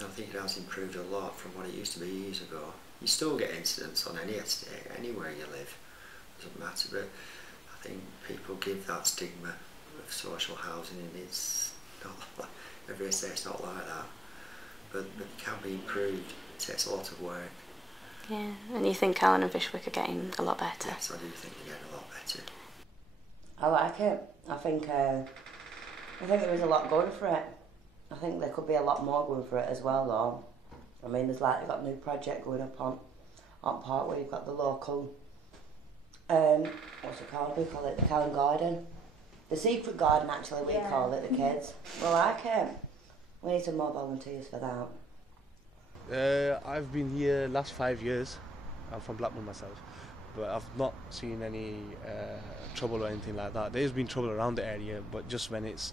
I think it has improved a lot from what it used to be years ago. You still get incidents on any estate, anywhere you live, doesn't matter, but I think people give that stigma of social housing, and it's not like, every estate's not like that, but it can be improved. It takes a lot of work. Yeah, and you think Callon and Fishwick are getting a lot better? Yes, I do think they're getting a lot better. I like it. I think there is a lot going for it. I think there could be a lot more going for it as well, though. I mean, they've got a new project going up on Park where you've got the local, what's it called? We call it the Callon Garden. The secret garden, actually, we call it, the kids. We like it. We need some more volunteers for that. I've been here last 5 years. I'm from Blackburn myself, but I've not seen any trouble or anything like that. There's been trouble around the area, but just when it's,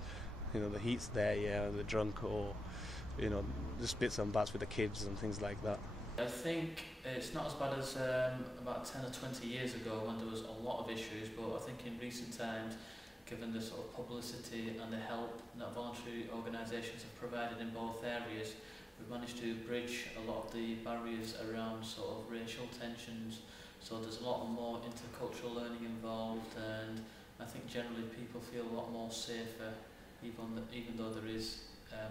the heat's there, they're drunk, or, just bits and bats with the kids and things like that. I think it's not as bad as about 10 or 20 years ago when there was a lot of issues, but I think in recent times, given the sort of publicity and the help that voluntary organisations have provided in both areas, we've managed to bridge a lot of the barriers around sort of racial tensions. So there's a lot more intercultural learning involved, and I think generally people feel a lot more safer, even though there is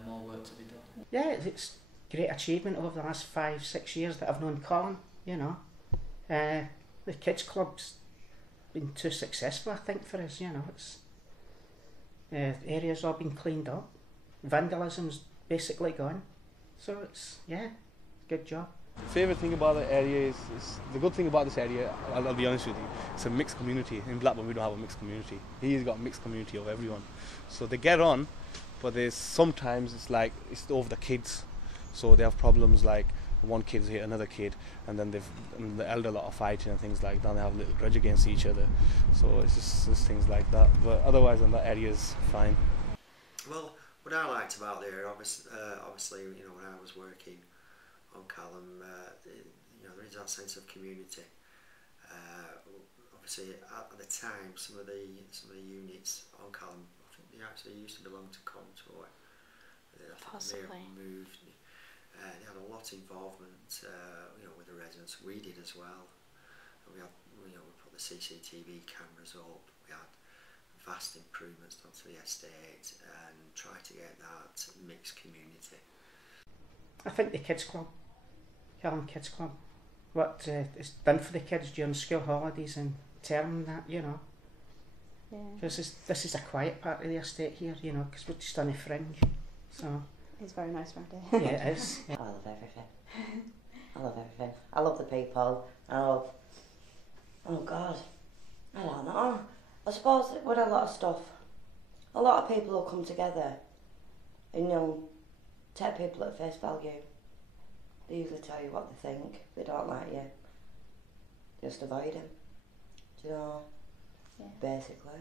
more work to be done. Yeah, it's great achievement over the last 5-6 years that I've known Callon, The kids club's been too successful, I think, for us, It's, the area's all been cleaned up. Vandalism's basically gone. So it's, good job. Favourite thing about the area is the good thing about this area, I'll be honest with you, it's a mixed community. In Blackburn we don't have a mixed community. He's got a mixed community of everyone. So they get on, but there's sometimes it's over the kids. So they have problems like one kid's hit another kid, and then the elder lot are fighting and things like that. They have a little grudge against each other. So it's just things like that. But otherwise, in that area's fine. Well, what I liked about there, obviously, when I was working on Callum, there is that sense of community. Obviously, at the time, some of the units on Callum, I think they actually used to belong to Contour. Possibly. They have moved. They had a lot of involvement, with the residents. We did as well. We had, we put the CCTV cameras up. We had vast improvements done to the estate and tried to get that mixed community. I think the kids club, Callon Kids Club, what it's done for the kids during school holidays and term and that, Yeah. This is a quiet part of the estate here, because we're just on the fringe. So It's very nice around here. yeah, it is. I love everything. I love everything. I love the people. Oh God, I don't know. I suppose with a lot of stuff, a lot of people will come together and take people at face value. They usually tell you what they think. If they don't like you, just avoid them. Do you know? Yeah. Basically.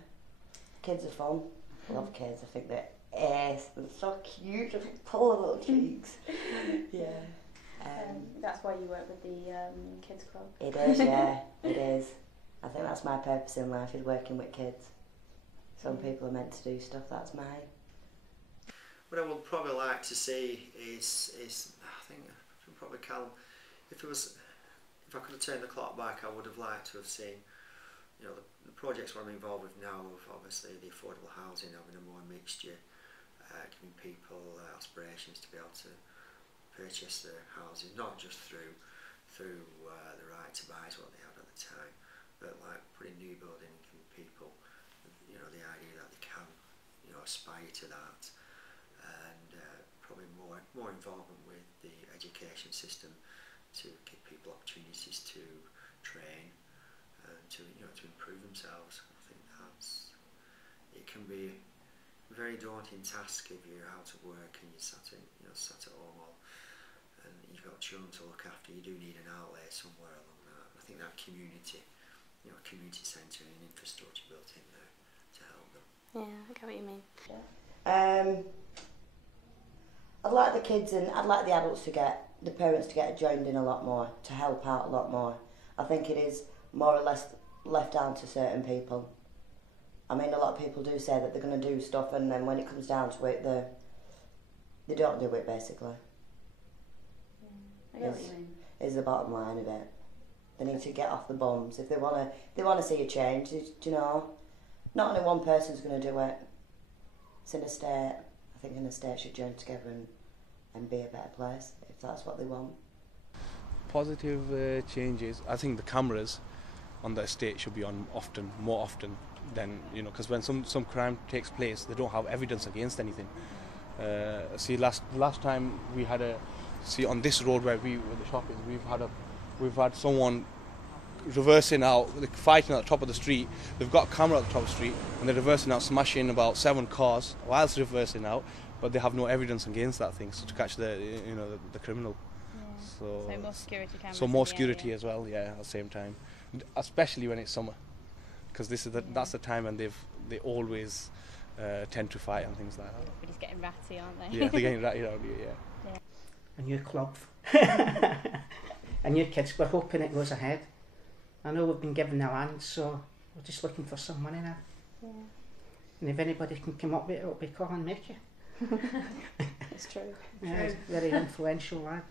Kids are fun. I love kids. I think they're ace and so cute. I think pull their little cheeks. Yeah. That's why you work with the kids club. It is, yeah. It is. I think that's my purpose in life, is working with kids. Some people are meant to do stuff, that's mine. What I would probably like to see is I think probably Callum, if I could have turned the clock back, I would have liked to have seen, the projects where I'm involved with now, of obviously the affordable housing, having a more mixture, giving people aspirations to be able to purchase their houses, not just through the right to buy is what they had at the time, but like putting new building and giving people, the idea that they can, aspire to that, and probably more involvement with the education system to give people opportunities to train and to improve themselves. I think it can be a very daunting task if you're out of work and you're sat at home and you've got children to look after. You do need an outlet somewhere along that. I think that community centre and infrastructure built in there to help them. Yeah, I get what you mean. I'd like the kids and I'd like the adults the parents to get joined in a lot more, to help out a lot more. I think it is more or less left down to certain people. I mean, a lot of people do say that they're going to do stuff, and then when it comes down to it, they don't do it, basically. I get what you mean. Is the bottom line of it. They need to get off the bums if they want to see a change. Do you know? Not only one person's going to do it. It's an estate. I think an estate should join together and be a better place if that's what they want. Positive changes. I think the cameras on the estate should be on more often than, you know, because when some crime takes place, they don't have evidence against anything. See, last time we had on this road where the shop is, we've had someone reversing out, fighting at the top of the street. They've got a camera at the top of the street and they're reversing out, smashing about 7 cars whilst reversing out, but they have no evidence against that thing, so to catch the criminal. Yeah. So more security cameras. So more security as well, yeah, at the same time, especially when it's summer, because that's the time when they always tend to fight and things like that. Everybody's getting ratty, aren't they? Yeah, they're getting ratty around here, yeah. A new club. A new kids, we're hoping it goes ahead. I know we've been given the land, so we're just looking for some money now. Yeah. And if anybody can come up with it, it'll be Callon Mackey. It's true. Yeah, he's a very influential lad.